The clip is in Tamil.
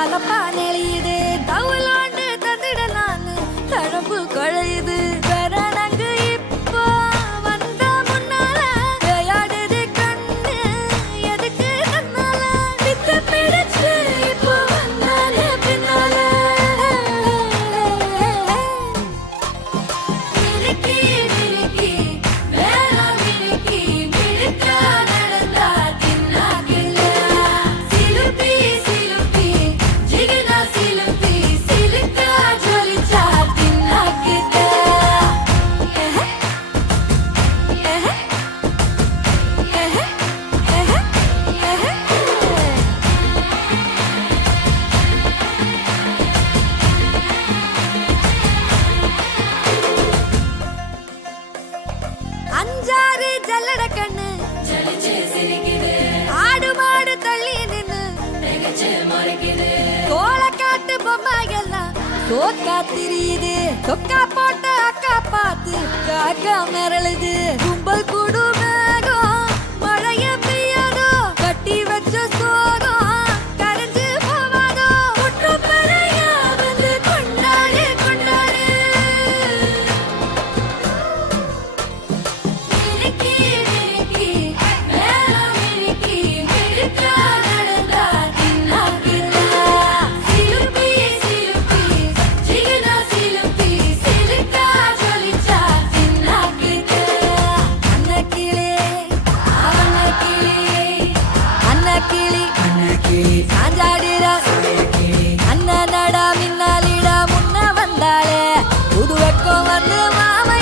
தலப்பா நெளியுது தவுலாண்டு தந்துட நானு தழம்பு குழையுது கல்லட கண்ணு. ஆடு மாடு தள்ளி நின்னு. கோலக்காட்டு பொம்மை எல்லாம் தோக்கா திரியுது. தொக்கா போட்ட அக்கா பார்த்து காக்கா மிரளுது. சாஞ்சாடிட அண்ணனடா மின்னாலிடா முன்ன வந்தாளே. புது வெக்கம் வந்து மாமை